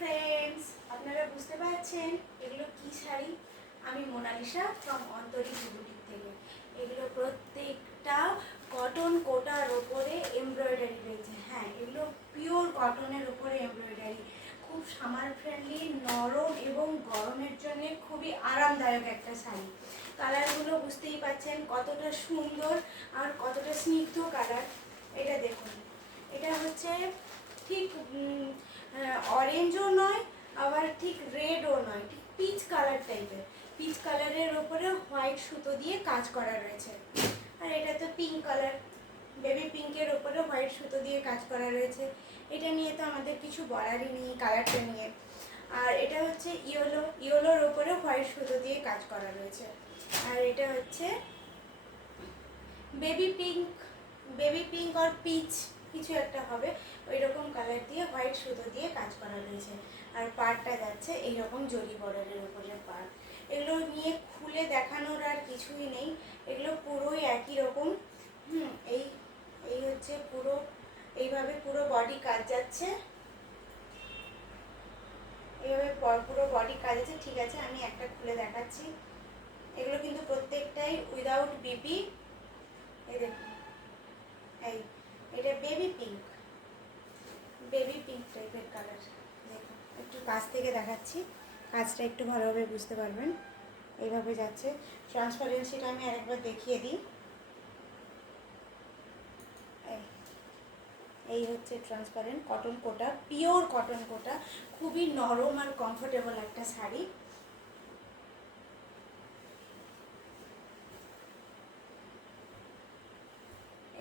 Friends, আপনারা বুঝতে পারছেন এগুলো কি শাড়ি? আমি মোনালিসা ফ্রম অন্তরী বুটিক থেকে। এগুলো প্রত্যেকটা কটন কোটার ওপরে এমব্রয়ডারি রয়েছে। হ্যাঁ, এগুলো পিওর কটনের ওপরে এমব্রয়ডারি, খুব সামার ফ্রেন্ডলি, নরম এবং গরমের জন্য খুবই আরামদায়ক একটা শাড়ি। কালারগুলো বুঝতেই পাচ্ছেন কতটা সুন্দর আর কতটা স্নিগ্ধ কালার। এটা দেখুন, এটা হচ্ছে ঠিক অরেঞ্জও নয়, আবার ঠিক রেডও নয়, ঠিক পিচ কালার টাইপের। পিচ কালারের ওপরে হোয়াইট সুতো দিয়ে কাজ করা রয়েছে। আর এটা তো পিঙ্ক কালার, বেবি পিঙ্কের ওপরে হোয়াইট সুতো দিয়ে কাজ করা রয়েছে। এটা নিয়ে তো আমাদের কিছু বলারই নেই কালারটা নিয়ে। আর এটা হচ্ছে ইয়েলোর ওপরে হোয়াইট সুতো দিয়ে কাজ করা রয়েছে। আর এটা হচ্ছে বেবি পিঙ্ক আর পিচ কিছু একটা হবে, ওই রকম কালার দিয়ে হোয়াইট সুতো দিয়ে কাজ করা রয়েছে। আর পাড়টা যাচ্ছে এইরকম জরি বর্ডারের উপরে পাড়। এগুলো নিয়ে খুলে দেখানোর আর কিছুই নেই, এগুলো পুরোই একই রকম। এই এই হচ্ছে পুরো, এইভাবে পুরো বডি কাজ যাচ্ছে, এইভাবে পুরো বডি কাজ আছে। ঠিক আছে, আমি একটা খুলে দেখাচ্ছি। এগুলো কিন্তু প্রত্যেকটাই উইদাউট বিপি। এই দেখুন, এটা বেবি পিঙ্ক টাইপের কালার। দেখুন, একটু কাছ থেকে দেখাচ্ছি, কাজটা একটু ভালোভাবে বুঝতে পারবেন। এইভাবে যাচ্ছে। ট্রান্সপারেন্সিটা আমি আরেকবার দেখিয়ে দিই। এই হচ্ছে ট্রান্সপারেন্ট কটন কোটা, পিওর কটন কোটা, খুবই নরম আর কমফোর্টেবল একটা শাড়ি।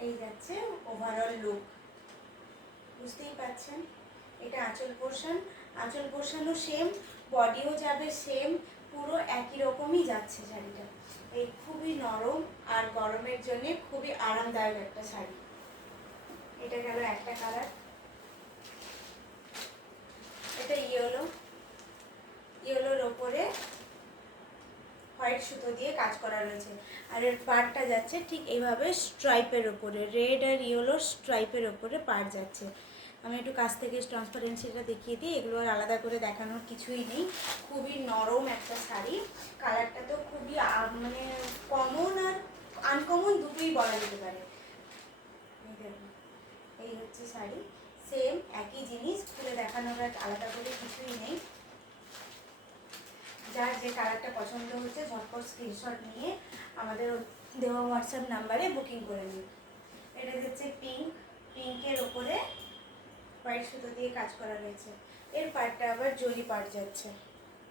এই যাচ্ছে ওভারঅল লুক, বুঝতেই পাচ্ছেন। এটা আঁচল পোর্শনও সেম, বডিও যাবে সেম, পুরো একই রকমই যাচ্ছে শাড়িটা। এই খুবই নরম আর গরমের জন্য খুবই আরামদায়ক একটা শাড়ি। এটা গেল একটা কালার। এটা ইয়েলোর ওপরে হোয়াইট সুতো দিয়ে কাজ করা রয়েছে। আর এর পাড়টা যাচ্ছে ঠিক এইভাবে স্ট্রাইপের ওপরে, রেড আর ইয়েলো স্ট্রাইপের ওপরে পাড় যাচ্ছে। আমি একটু কাছ থেকে ট্রান্সপারেন্সিটা দেখিয়ে দিই, এগুলো আর আলাদা করে দেখানোর কিছুই নেই। খুবই নরম একটা শাড়ি, কালারটা তো খুবই মানে কমন আর আনকমন দুটোই বলা যেতে পারে। এই হচ্ছে শাড়ি, সেম একই জিনিস, খুলে দেখানোর আর আলাদা করে কিছুই নেই। যার যে কালারটা পছন্দ হচ্ছে ঝটপট স্ক্রিনশট নিয়ে আমাদের দেওয়া হোয়াটসঅ্যাপ নাম্বারে বুকিং করে নিন। এটা হচ্ছে পিঙ্কের ওপরে হোয়াইট সুতো দিয়ে কাজ করা রয়েছে। এর পার্টটা আবার জরি পার্ট যাচ্ছে,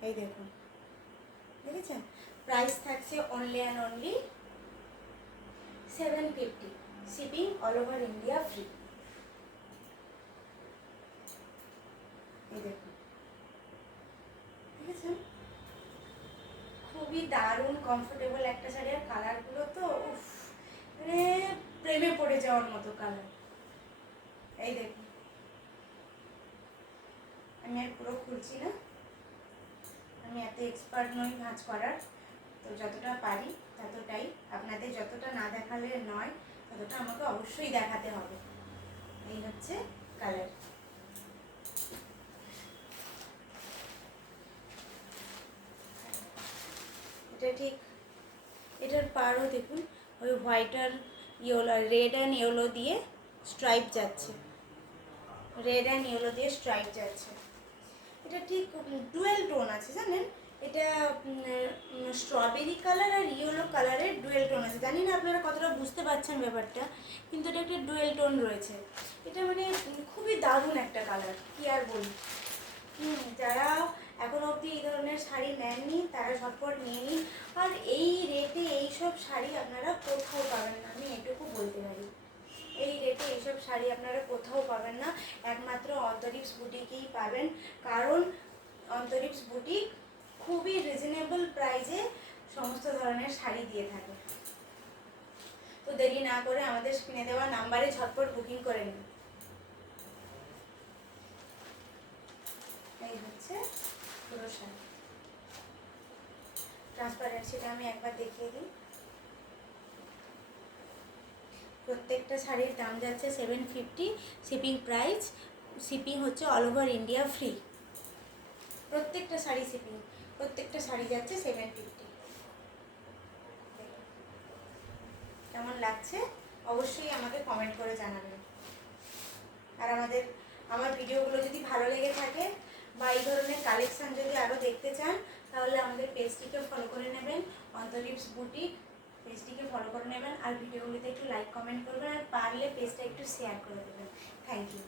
এই দেখুন, দেখেছেন। প্রাইস থাকছে only and only 750, shipping all over India free. এই দেখুন, দেখেছেন, খুবই দারুণ কমফোর্টেবল একটা শাড়ি। আর কালারগুলো তো মানে প্রেমে পড়ে যাওয়ার মতো কালার। এই দেখুন, আমি আর পুরো খুলছি না, আমি এত এক্সপার্ট নই ভাঁজ করার, তো যতটা পারি ততটাই আপনাদের, যতটা না দেখালে নয় ততটা আমাকে অবশ্যই দেখাতে হবে। এই হচ্ছে কালার। এটা ঠিক, এটার পাড়ও দেখুন, ওই হোয়াইট আর ইয়েলো, রেড অ্যান্ড ইয়েলো দিয়ে স্ট্রাইপ যাচ্ছে, এটা ঠিক ডুয়েল টোন আছে, জানেন। এটা স্ট্রবেরি কালার আর ইয়েলো কালারের ডুয়েল টোন আছে। জানি না আপনারা কতটা বুঝতে পারছেন ব্যাপারটা, কিন্তু এটা একটা ডুয়েল টোন রয়েছে। এটা মানে খুবই দারুণ একটা কালার, কি আর বলি। যারা এখনো অবধি এই ধরনের শাড়ি নেননি তারা ঝটপট নিয়ে নিন। আর এই রেটে এইসব শাড়ি আপনারা কোথাও পাবেন না, আমি এটুকু বলতে পারি। এই রেটে এইসব শাড়ি আপনারা কোথাও পাবেন না, একমাত্র অন্তরীপস বুটিকেই পাবেন। কারণ অন্তরীপস বুটিক খুবই রিজনেবল প্রাইসে সমস্ত ধরনের শাড়ি দিয়ে থাকে। তো দেরি না করে আমাদের স্ক্রিনে দেওয়া নাম্বারে ঝটপট বুকিং করে নিন। এই হচ্ছে পুরো শাড়ি। ট্রান্সপারেন্সিটা আমি একবার দেখিয়ে দিই। প্রত্যেকটা শাড়ির দাম যাচ্ছে 750, শিপিং হচ্ছে অল ওভার ইন্ডিয়া ফ্রি। প্রত্যেকটা শাড়ি শিপিং, প্রত্যেকটা শাড়ি যাচ্ছে 750। কেমন লাগছে অবশ্যই আমাকে কমেন্ট করে জানাবেন। আর আমার ভিডিওগুলো যদি ভালো লেগে থাকে বা এই ধরনের কালেকশান যদি আরও দেখতে চান, তাহলে আমাদের পেজটিকে ফলো করে নেবেন, অন্তরিপস বুটিক পেজটিকে ফলো করে নেবেন। আর ভিডিওগুলিতে একটু লাইক কমেন্ট করবেন, আর পারলে পেজটা একটু শেয়ার করে দেবেন। Thank you.